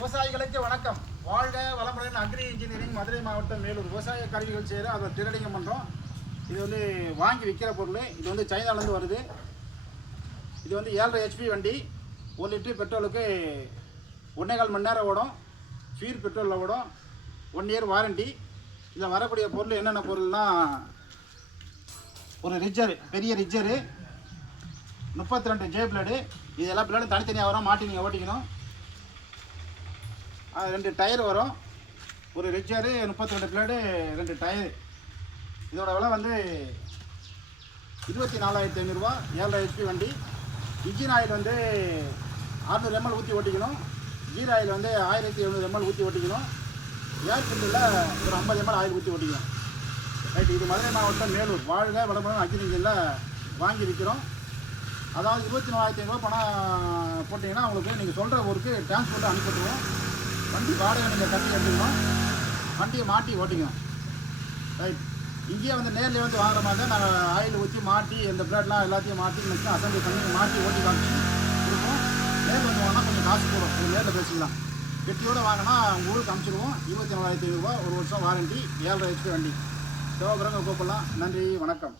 விவசாயிகளுக்கு வணக்கம். வாழ்க வளமுடன். அக்ரி இன்ஜினியரிங் மதுரை மாவட்டம் மேலூர் விவசாய கருவிகள் செய்கிற அதை ட்ரேடிங் பண்ணுறோம். இது வந்து வாங்கி விற்கிற பொருள். இது வந்து சைனாலேருந்து வருது. இது வந்து 7.5 HP வண்டி. 1 லிட்டர் பெட்ரோலுக்கு 1.25 மணி நேரம் ஓடும். ஃபீர் பெட்ரோலில் ஓடும். 1 இயர் வாரண்டி. இதில் வரக்கூடிய பொருள் என்னென்ன பொருள்னா, ஒரு ரிஜ்ஜரு, பெரிய ரிஜ்ஜரு, 32 ஜே பிளேடு. இதெல்லாம் பிளேடு தனித்தனியாக வரும், மாட்டி நீங்கள் ஓட்டிக்கணும். 2 டயர் வரும். ஒரு ரிஜ்ஜரு, 32 பிளேடு, 2 டயரு. இதோட விலை வந்து 24,500 ரூபா. 7.5 HP வண்டி. இன்ஜின் ஆயில் வந்து 600 ml ஊற்றி ஓட்டிக்கணும். கீர் ஆயில் வந்து 1700 ml ஊற்றி ஓட்டிக்கணும். ஏர் ஃபில்டரில் ஒரு 50 ml ஆயில் ஊற்றி ஓட்டிக்கணும். ரைட். இது மதுரை மாவட்டம் மேலூர். வாழ்க வளமுடன் அக்ரி இன்ஜினில் வாங்கி விற்கிறோம். அதாவது 24,500 ரூபா பணம் போட்டிங்கன்னா உங்களுக்கு நீங்கள் சொல்கிற ஊருக்கு டிரான்ஸ்போர்ட் அனுப்பிவிடுவோம். வண்டி வாடகை நீங்கள் கட்டி எடுத்துக்கணும். வண்டியை மாட்டி ஓட்டிக்கணும். ரைட். இங்கேயே வந்து நேரில் வந்து வாங்குற மாதிரி தான் நாங்கள் ஆயில் ஊற்றி மாட்டி இந்த பிளேட்லாம் எல்லாத்தையும் மாட்டி மிக்ஸ் அசம்பிள் பண்ணி மாட்டி ஓட்டி காமிச்சு கொடுப்போம். நேரில் வந்து வாங்கினா கொஞ்சம் காசு போடும். இது நேரில் பேசிக்கலாம். பெட்டியோடு வாங்கினா உங்கள் ஊருக்கு அனுப்பிச்சிடுவோம். 24,500 ரூபா. 1 வருஷம் வாரண்டி. 7.5 HP வண்டி. தேவைப்படுறவங்க கூப்பிடலாம். நன்றி, வணக்கம்.